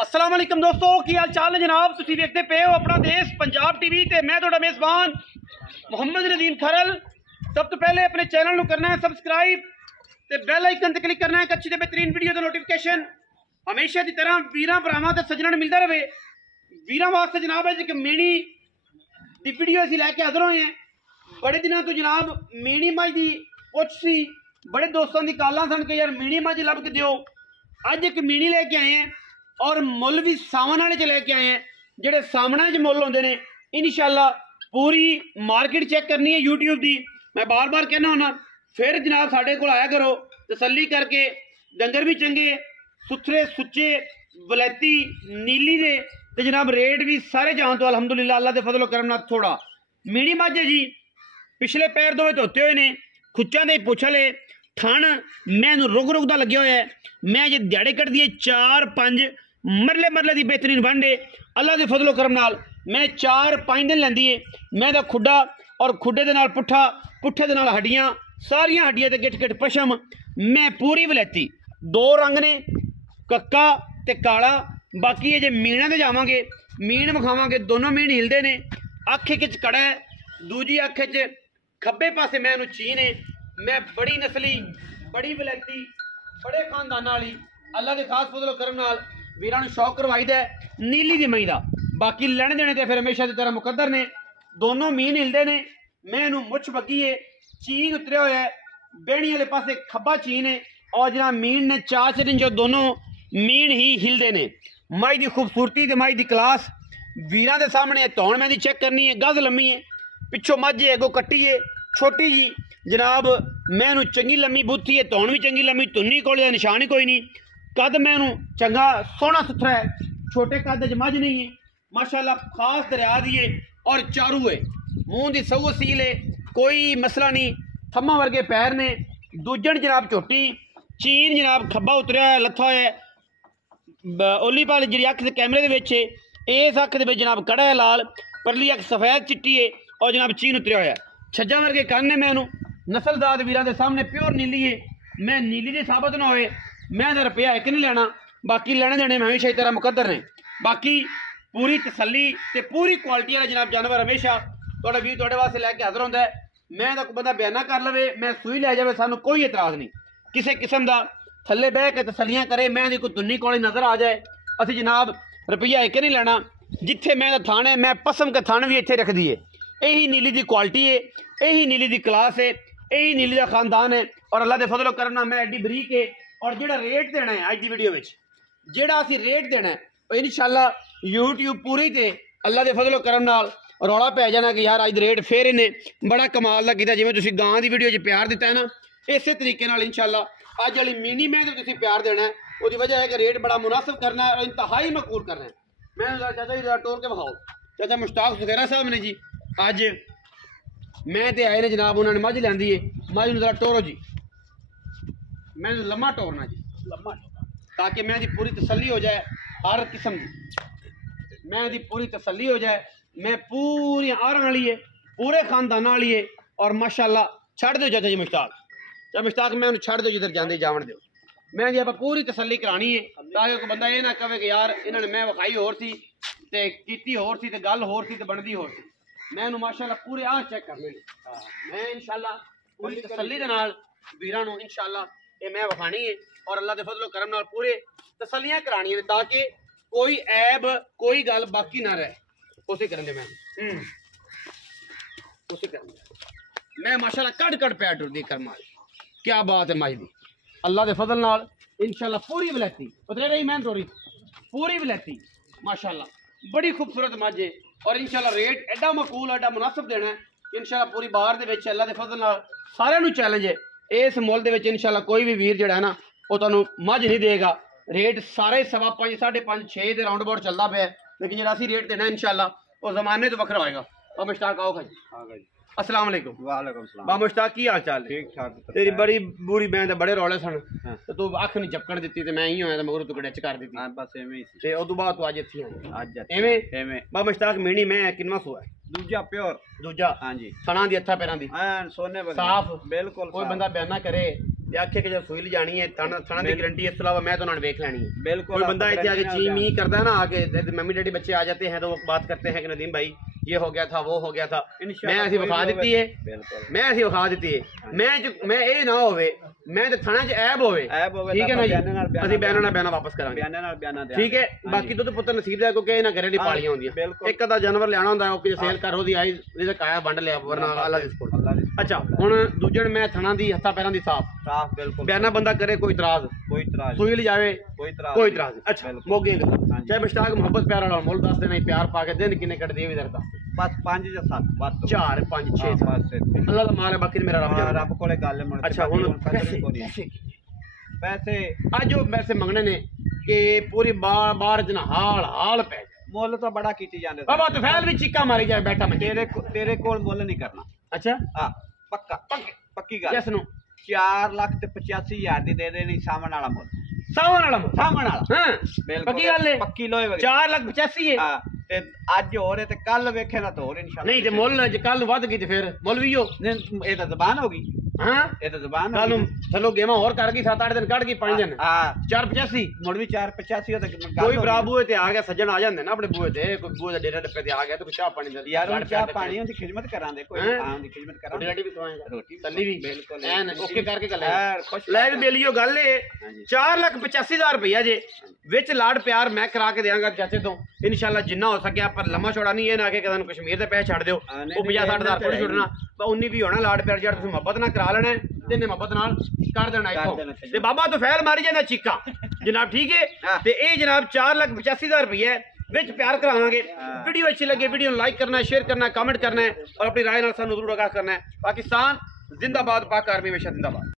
अस्सलाम वालेकुम दोस्तों, की हाल चाल है जनाब। तुसीं देखते पे हो अपना देश पंजाब टीवी ते मैं तुहाडा मेज़बान मुहम्मद नदीम खरल। सब तो पहले अपने चैनल नूं करना है सबसक्राइब ते बैल आइकन ते क्लिक करना है अच्छी ते बेहतरीन वीडियो दा नोटिफिकेशन हमेशा की तरह वीरां भरावां ते सज्जणां नूं मिलदा रहे। वीरां वास्ते जनाब अज एक मीणी दी वीडियो असीं लैके हाज़र होए हैं। बड़े दिनों तो जनाब मीणी मझ दी पुछ सी, बड़े दोस्तों की कालां सन कि यार मीणी मझ लभ के दिओ। अज एक मीणी लेके आए हैं और मुल भी सावन वाले च लेके आए हैं। जेडे सामना च मुल होंदे ने इंशाअल्लाह पूरी मार्केट चेक करनी है यूट्यूब की। मैं बार बार कहना होना फिर जनाब साढ़े को आया करो तसल्ली करके। डंगर भी चंगे सुथरे सुच्चे वलैती नीली दे ते जनाब रेट भी सारे जान तो अलहमदुलिल्लाह अल्लाह के फजलो करम नाल थोड़ा मीणी मझ है जी। पिछले पैर दोवें धोते हुए ने, खुच्चां दे पुछले थण मैं रुग रुग दा लगे हुआ है। मैं जे दिहाड़े कट दिए 4-5 मरले मरले की बेहतरीन वंड है अल्लाह के फजलो करम नाल। मैं 4-5 दिन लैंदी है। मैं दा खुड्डा और खुड्डे दे नाल पुट्ठा, पुट्ठे दे नाल हड्डियां, सारियां हड्डियां ते गिट गिट पशम। मैं पूरी वलैती, दो रंग ने कक्का ते काला। बाकी ये जे मीणा ते जावांगे मीण विखावांगे, दोनों मीण हिलदे ने। अख इक च कड़ा है, दूजी अख च खब्बे पासे मैं इहनूं चीन है। मैं बड़ी नस्ली बड़ी वलैती बड़े खानदाना वाली अल्लाह के खास फजलो करम नाल वीरां नूं शौक करवाईदा है नीली दी मई दा। बाकी लैणे देने ते फिर हमेशा की तरह मुकद्दर ने। दोनों मीन हिलदे ने। मैं इहनूं मुछ बग्गी है, चीन उतरिया होया है, बेहणी वाले पासे खब्बा चीन है और जनाब मीन ने चार दिन जो दोनों मीन ही हिलदे ने। मई की खूबसूरती ते मई की क्लास वीरां दे सामने धौण मैं दी चेक करनी है। गज लम्मी है, पिछों मझ है, अगों कट्टी है छोटी जी जनाब। मैं इहनूं चंगी लम्मी बूथी है, धौण भी चंगी लम्मी, तुन्नी कोले दा निशान ही कोई नहीं। कद मैं इहनूं चंगा सोहना सुथरा है, छोटे कद च मझ नहीं है माशाअल्लाह। खास दरिया दी है और चारू है, मूँह की सऊ सील है, कोई मसला नहीं। थम्मा वर्गे पैर ने, दूजण जनाब झोटी चीन जनाब खब्बा उतरिया है लत्था है। ओली पाल जी अख कैमरे के इस अख के जनाब कड़ा है लाल, परली अख सफेद चिट्टी है और जनाब चीन उतरिया होया। छज्जा वर्गे कन्न ने। मैं नस्लदार वीरां दे सामने प्योर नीली है। मैं नीली दे साबत ना होए मैं रुपया एक नहीं लेना, बाकी लेने देने में हमेशा तरह मुकद्दर ने। बाकी पूरी तसल्ली ते पूरी क्वालिटी वाला जनाब जानवर हमेशा थोड़ा व्यू थोड़े वास्ते लैके हाजिर होंदा है। मैं तो बंदा बयाना कर लवे, मैं सूई लै जाए, सानू कोई एतराज़ नहीं किसी किस्म का। थले बह के तसलियां करे, मैं दी कोई दुन्नी कौड़ी नज़र आ जाए, असी जनाब रुपया एक नहीं लेना। जिथे मैं थान है मैं पसम के थान भी इत्थे रख दिए। यही नीली की क्वालिटी है, यही नीली की क्लास है, यही नीली का खानदान है और अल्लाह के फजलो करना मैं एडी बरीक है। और जो रेट देना है अज की वीडियो में, जोड़ा असी रेट देना है इंशाअल्लाह यूट्यूब पूरी ते अल्लाह के फजलो करम नाल रौला पै जाना कि यार अज रेट फिर इन्हें बड़ा कमाल का किया। जिवें तुसीं गां की वीडियो च प्यार दिता है ना, इस तरीके नाल इंशाअल्लाह अज वाली मिनी में तुसीं प्यार देना है। उसकी वजह है कि रेट बड़ा मुनासिब करना है और इंतहाई मकबूल करना है। मैं चाचा जी टोर के विखाओ, चाचा मुश्ताक सुखेरा साहब ने जी अज मैं ते आए ने जनाब, उन्होंने मझ लियांदी है। मझ नूं जरा टोरो जी, मैं लम्मा टोरना जी, लम्मा ताकि मैं दी पूरी तसल्ली हो जाए हर किस्म की, मैं दी पूरी तसल्ली हो जाए। मैं पूरी आरां वाली है, पूरे खानदाना वाली है और माशाअल्लाह छड़ दो चाचा जी मुश्ताक, चाचा मुश्ताक मैं उन्हें छड़ दो जिधर जाते जावन दो। मैं जी आप पूरी तसल्ली करानी है ताकि कोई बंदा ये ना कहे कि यार इन्होंने मैं विखाई होर सी ते कीती होर सी ते गल होर सी ते बनदी होर सी। मैं माशाअल्लाह पूरे आह चेक करने मैं इंशाअल्लाह पूरी तसल्ली दे नाल वीरां नूं इंशाअल्लाह ये मैं विखानी है और अल्लाह के फजलो करम नाल पूरे तसल्लियां करानी है ताकि कोई ऐब कोई गल बाकी ना रहे। उसे करेंगे मैं उसे करेंगे मैं माशाअल्लाह कट कट पैर टुरदी कर मारी। क्या बात है माई दी अल्लाह के फजल नाल इंशाअल्लाह पूरी वलैती उतरे रही मैं थोड़ी पूरी वलैती माशाअल्लाह बड़ी खूबसूरत मझ है और इंशाअल्लाह रेट एडा मकबूल एडा मुनासिब देना है इंशाअल्लाह पूरी बार दे विच अल्लाह के फजल नाल सारिआं नूं चैलेंज है। इस मुल दे विच इंशाअल्लाह कोई भी वीर जिहड़ा है ना वो तुहानूं मझ नहीं देगा। रेट सारे 5.25 5.5 6 के राउंड अबाउट चलता पे, लेकिन जो असी रेट देना इंशाअल्लाह वो जमाने तो वखरा होएगा। और मुश्ताक आओ भाई, अस्सलाम वालेकुम। वालेकुम सलाम। बा मुश्ताक की हाल चाल? ठीक ठाक। तेरी बड़ी बुरी बैंड बड़े रौले सन तो तू अख नहीं झपकण दित्ती ते मैं ही होया ते मगर तू गड़च कर दित्ती। हां बस एवें ही ते उस तो बाद तू अज इत्थे आया अज एवें एवें। बा मुश्ताक मीणी मैं किनवा सोया? दूजा प्योर दूजा। हां जी। सणा दी हत्था पैरां दी ऐन सोने वरगी साफ बिल्कुल। कोई बंदा बयाना करे ਤੇ ਆਖੇ ਕਿ ਜੇ ਸੂਈ ਲਿਜਾਣੀ ਹੈ ਥਣਾ ਦੀ गारंटी ਇਸ ਤੋਂ ਇਲਾਵਾ मैं तो उन्होंने देख लेनी है। बिल्कुल कोई बंदा इतने आगे ची मी करता है ना आके मम्मी डैडी बच्चे आ जाते हैं तो बात करते हैं कि नदीम भाई ये हो गया था वो हो गया था, मैं ऐसी विखा दी है, मैं ऐसी विखा दी है, मैं ये ना होवे मैं तो थाने च ऐब होवे ठीक है ना जी, ਅਸੀਂ ਬਿਆਨਾਂ ਨਾਲ ਬਿਆਨਾਂ ਵਾਪਸ ਕਰਾਂਗੇ ठीक है। बाकी दुध पुत्र नसीब है क्योंकि ਇਹਨਾਂ ਘਰੇ ਦੀ ਪਾਲੀਆਂ ਹੁੰਦੀਆਂ, ਇੱਕ ਅੱਧਾ ਜਾਨਵਰ ਲਿਆਣਾ ਹੁੰਦਾ ਉਹ ਕਿ ਸੇਲ ਕਰ ਉਹਦੀ ਆਈ ਇਹਦਾ ਕਾਇਆ ਵੰਡ ਲਿਆ ਵਰਨਾ ਅੱਲਾ ਦੀ ਸਪੋਰਟ। ਅੱਛਾ ਹੁਣ ਦੂਜੇ ਮੈਂ ਥਣਾ ਦੀ ਹੱਥਾਂ ਪੈਰਾਂ ਦੀ ਸਾਫ बिल्कुल ਬਿਆਨਾ ਬੰਦਾ ਕਰੇ ਕੋਈ ਇਤਰਾਜ਼ ਸੂਈ ਲਿਜਾਵੇ ਕੋਈ ਇਤਰਾਜ਼ ਨਹੀਂ। ਅੱਛਾ ਮੋਗੇ ਚਾਹੇ ਮੁਸ਼ਤਾਕ ਮੁਹੱਬਤ ਪਿਆਰ ਨਾਲ ਮੁੱਲ ਦੱਸ ਦੇਣਾ ਪਿਆਰ ਪਾ ਕੇ ਦਿਨ ਕਿੰਨੇ ਕੱਢਦੀ ਵੀ ਦਰਦਾ बस 5 ਜਾਂ 7 ਬਸ 4 5 6 ਅੱਲਾ ਦਾ ਮਾਲ ਹੈ ਬਾਕੀ ਮੇਰਾ ਰੱਬ ਕੋਲੇ ਗੱਲ ਹੈ। ਅੱਛਾ ਹੁਣ ਪੈਸੇ ਅੱਜ ਉਹ ਪੈਸੇ ਮੰਗਣੇ ਨੇ ਕਿ ਪੂਰੀ ਬਾਹਰ ਜਨਾ ਹਾਲ ਪੈ ਜਾਏ। ਮੁੱਲ ਤਾਂ ਬੜਾ ਕੀਤੀ ਜਾਂਦੇ ਬਾਬਾ ਤਫੈਲ ਵੀ ਚੀਕਾ ਮਾਰੀ ਜਾਏ ਬੈਠਾ ਮੈਂ ਤੇਰੇ ਕੋਲ ਮੁੱਲ ਨਹੀਂ ਕਰਨਾ। ਅੱਛਾ ਹਾਂ ਪੱਕੀ ਗੱਲ ਕਿਸ ਨੂੰ 4,85,000 ਦੀ ਦੇ ਦੇਣੀ ਸਾਹਮਣ ਵਾਲਾ ਮੁੱਲ ਸਾਵਣ ਵਾਲਾ ਹਾਂ ਪੱਕੀ ਗੱਲ ਹੈ ਪੱਕੀ ਲੋਏ 4,85,000 ਹੈ ਹਾਂ ਤੇ ਅੱਜ ਹੋ ਰਹੇ ਤੇ ਕੱਲ ਵੇਖੇ ਨਾ ਤਾਂ ਹੋਰ ਇਨਸ਼ਾਅੱਲਾ ਨਹੀਂ ਤੇ ਮੁੱਲ ਜੇ ਕੱਲ ਵੱਧ ਗਈ ਤੇ ਫਿਰ ਮੁੱਲ ਵੀ ਹੋ ਇਹ ਤਾਂ ਜ਼ਬਾਨ ਹੋ ਗਈ। ਹਾਂ ਇਹ ਤਾਂ ਜ਼ਬਾਨ ਕੱਲ ਨੂੰ ਚਲੋ ਗੇਮਾਂ ਹੋਰ ਕੱਢ ਗਈ 7-8 ਦਿਨ ਕੱਢ ਗਈ 5 ਦਿਨ ਹਾਂ 4,85 ਮੁੜ ਵੀ 4,85 ਤੇ ਕੋਈ ਭਰਾ ਬੂਏ ਤੇ ਆ ਗਿਆ ਸੱਜਣ ਆ ਜਾਂਦੇ ਨਾ ਆਪਣੇ ਬੂਏ ਤੇ ਕੋਈ ਬੂਏ ਦੇ ਡੇਰੇ ਡੱਪੇ ਤੇ ਆ ਗਿਆ ਤੇ ਕੋਈ ਚਾਹ ਪਾਣੀ ਦਾ ਯਾਰ ਉਹ ਚਾਹ ਪਾਣੀ ਉਹਦੀ ਖਿਦਮਤ ਕਰਾਂਦੇ ਕੋਈ ਆਮ ਦੀ ਖਿਦਮਤ ਕਰਾਂਦੇ ਰੋਟੀ ਵੀ ਖਵਾਏਗਾ ਰੋਟੀ ਤੱਲੀ ਵੀ ਬਿਲਕੁਲ ਐਨ ਓਕੇ ਕਰਕੇ ਗੱਲ ਖੁਸ਼ ਲੈ ਵੀ ਬੇਲੀਓ ਗੱਲ ਏ 4,85,000 ਜੇ ਵਿੱਚ ਲਾੜ ਪਿਆਰ ਮੈਂ ਕਰਾ ਕੇ ਦੇਵਾਂਗਾ ਚਾਚੇ ਤੋਂ ਇਨਸ਼ਾਅੱਲਾ ਜਿੰਨਾ ਹੋ ਸਕਿਆ ਪਰ ਲੰਮਾ ਛੋੜਾ ਨਹੀਂ ਇਹ ਨਾ ਕਿ ਕਦੋਂ ਕਸ਼ਮੀਰ ਦੇ ਪੈਸੇ ਛੱਡ ਦਿਓ ਉਹ 50-60,000 ਥੋੜੀ ਛੁੱਟਣਾ ਪਰ 19 ਵੀ ਹੋਣਾ ਲਾੜ ਪਿਆਰ ਜਿਹੜਾ ਤੁਸੀਂ ਮੁਹੱਬਤ ਨਾਲ ਕਰਾ ਲੈਣਾ ਤੇ ਨੇ ਮੁਹੱਬਤ ਨਾਲ ਕਰ ਦੇਣਾ ਇੱਥੋਂ ਤੇ ਬਾਬਾ ਤੋਂ ਫੈਲ ਮਾਰੀ ਜਾਂਦਾ ਚੀਕਾ ਜਨਾਬ ਠੀਕ ਹੈ। ਤੇ ਇਹ ਜਨਾਬ 4,85,000 ਵਿੱਚ ਪਿਆਰ ਕਰਾਵਾਂਗੇ। ਵੀਡੀਓ अच्छी लगे वीडियो लाइक करना है शेयर करना है कमेंट करना है और अपनी राय नाल सानू जरूर आगाह करना है। पाकिस्तान जिंदाबाद, पाक आर्मी हमेशा जिंदाबाद।